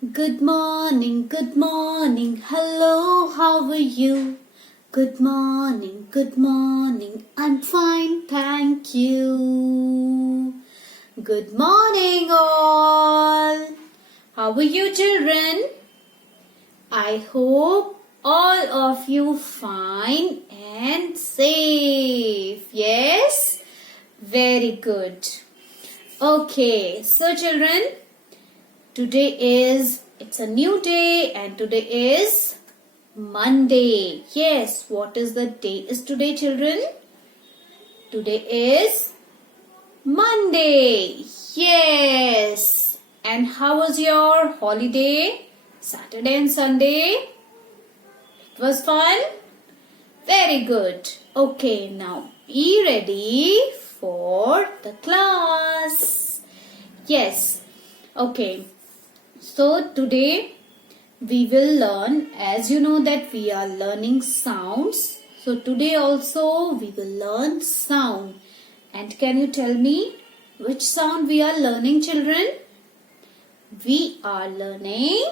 Good morning, hello, how are you? Good morning, I'm fine, thank you. Good morning all. How are you children? I hope all of you fine and safe. Yes? Very good. Okay, so children, it's a new day and today is Monday. Yes, what is the day is today children? Today is Monday. Yes. And how was your holiday? Saturday and Sunday? It was fun? Very good. Okay, now be ready for the class. Yes. Okay. So today we will learn, as you know that we are learning sounds. So today also we will learn sound. And can you tell me which sound we are learning children? We are learning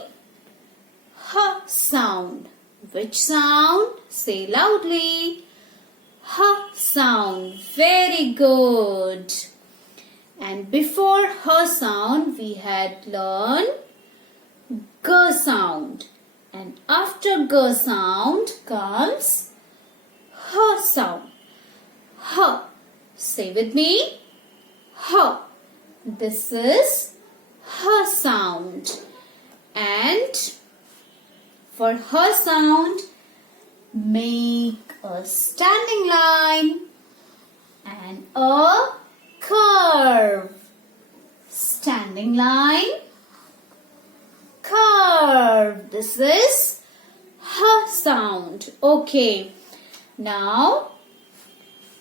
H sound. Which sound? Say loudly. H sound. Very good. And before H sound we had learned G sound, and after G sound comes H sound. H. Say with me. H. This is H sound. And for H sound, make a standing line and a curve. Standing line, curve. This is H sound. Okay. Now,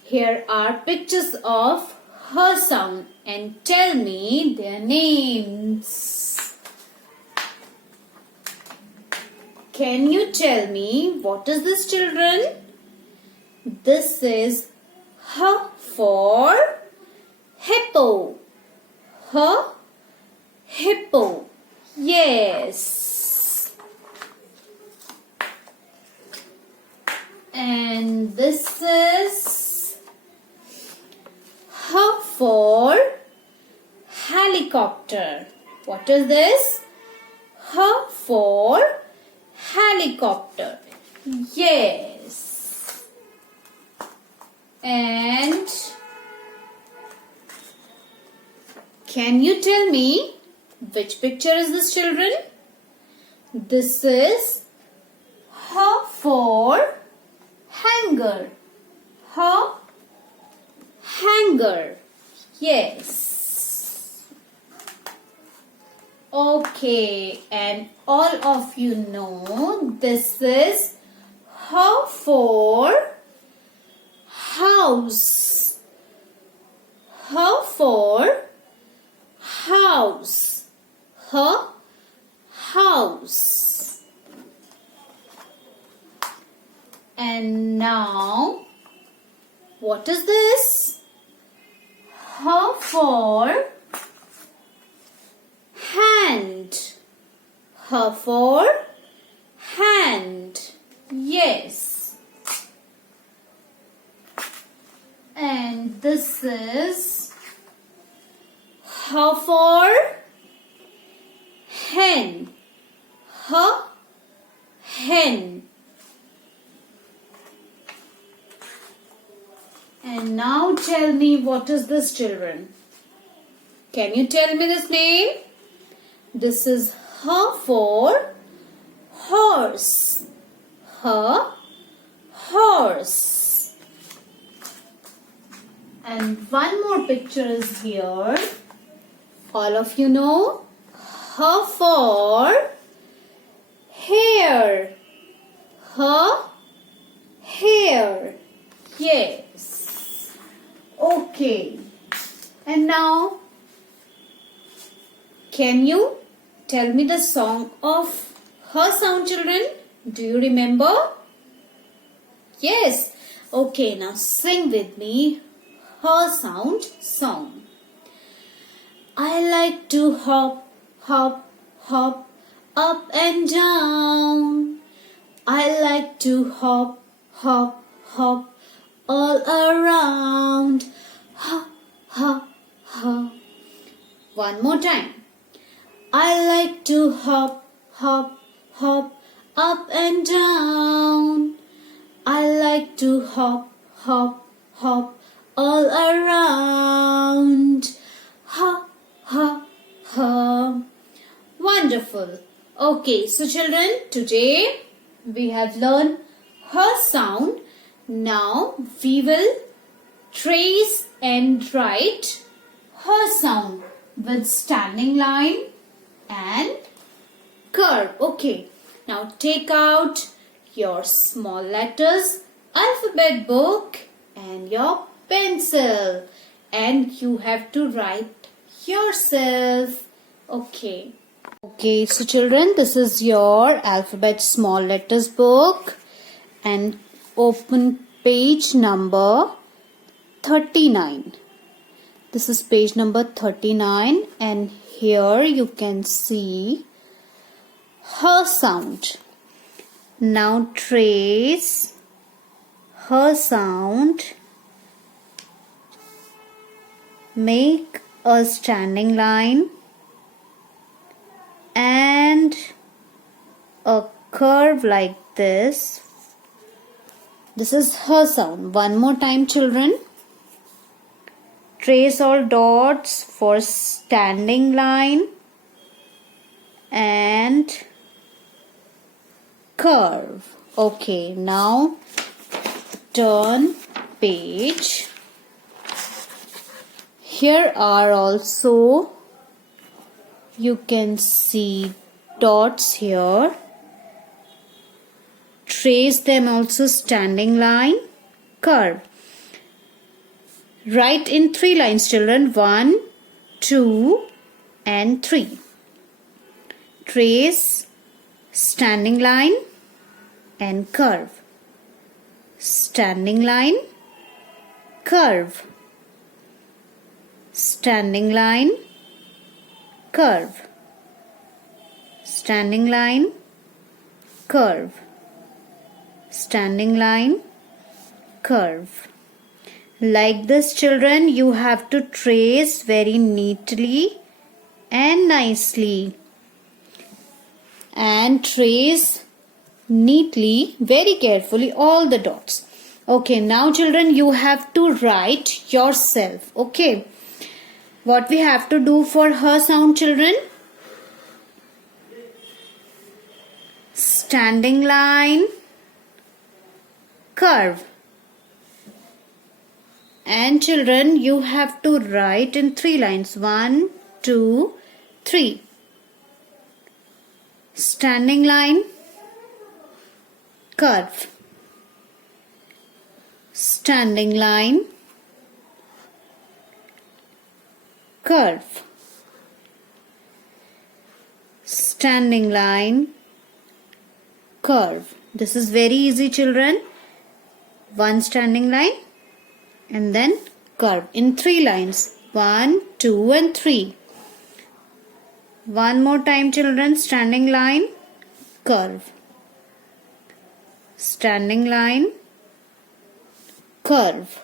here are pictures of H sound and tell me their names. Can you tell me what is this children? This is H for hippo. H, hippo. Yes. And this is H for helicopter. What is this? H for helicopter. Yes. And can you tell me which picture is this children? This is H for hanger. H, hanger. Yes. Okay, and all of you know this is H for house. H for house. H, house. And now, what is this? H for hand. H for hand. Yes. And this is H for hen. H, hen. And now tell me what is this children? Can you tell me this name? This is H for horse. H, horse. And one more picture is here. All of you know H for hair. H, hair. Yes. Okay. And now, can you tell me the song of H sound children? Do you remember? Yes. Okay, now sing with me H sound song. I like to hop, hop, hop up and down. I like to hop, hop, hop all around. Hop, hop, hop. One more time. I like to hop, hop, hop up and down. I like to hop, hop, hop all around. Hop, hop, hop. Wonderful. Okay, so children, today we have learned her sound. Now we will trace and write her sound with standing line and curve. Okay, now take out your small letters alphabet book and your pencil, and you have to write yourself. Okay, so children, this is your alphabet small letters book, and open page number 39. This is page number 39, and here you can see her sound. Now trace her sound. Make a standing line and a curve like this. This is her sound. One more time, children. Trace all dots for standing line and curve. Okay, now turn page. Here are also, you can see dots here. Trace them also standing line, curve. Write in 3 lines, children. 1, 2 and 3. Trace standing line and curve. Standing line, curve. Standing line, curve. Standing line, curve. Standing line, curve. Like this, children, you have to trace very neatly and nicely. And trace neatly, very carefully, all the dots. Okay, now children, you have to write yourself. Okay, what we have to do for her sound, children? Standing line, curve. And children, you have to write in 3 lines. 1, 2, 3. Standing line, curve. Standing line, curve. Standing line, curve. This is very easy, children. One standing line and then curve in 3 lines. 1, 2 and 3. One more time, children. Standing line, curve. Standing line, curve.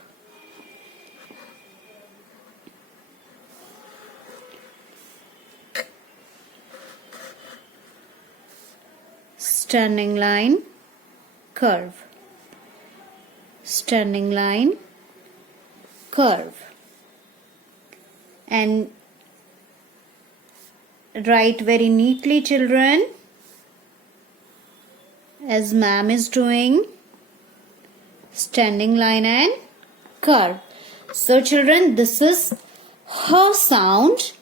Standing line, curve. Standing line, curve. And write very neatly, children, as ma'am is doing. Standing line and curve. So children, this is her sound.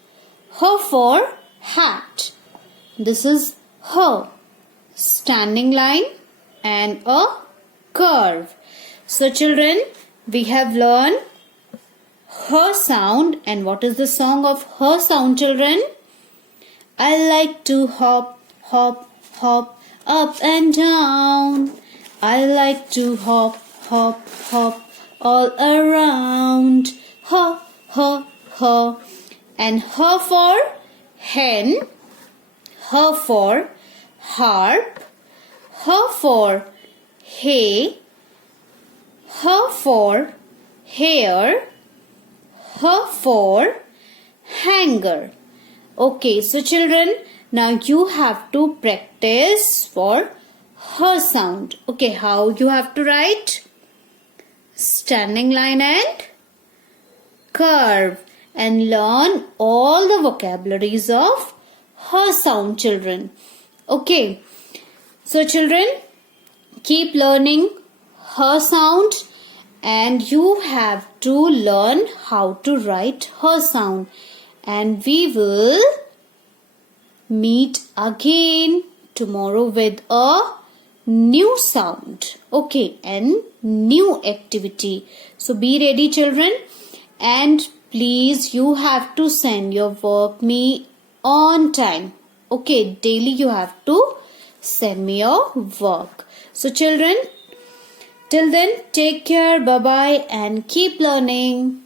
Her for hat. This is her. Standing line and a curve. So children, we have learned her sound. And what is the song of her sound, children? I like to hop, hop, hop up and down. I like to hop, hop, hop all around. Ha, ha, ha. And her for hen. Her for harp. H for hay. H for hair. H for hanger. Okay, so children, now you have to practice for H sound. Okay, how you have to write? Standing line and curve, and learn all the vocabularies of H sound, children. Okay, so children, keep learning H sound, and you have to learn how to write H sound, and we will meet again tomorrow with a new sound, okay, and new activity. So be ready, children, and please, you have to send your work me on time. Okay, daily you have to send me your work. So children, till then, take care, bye bye, and keep learning.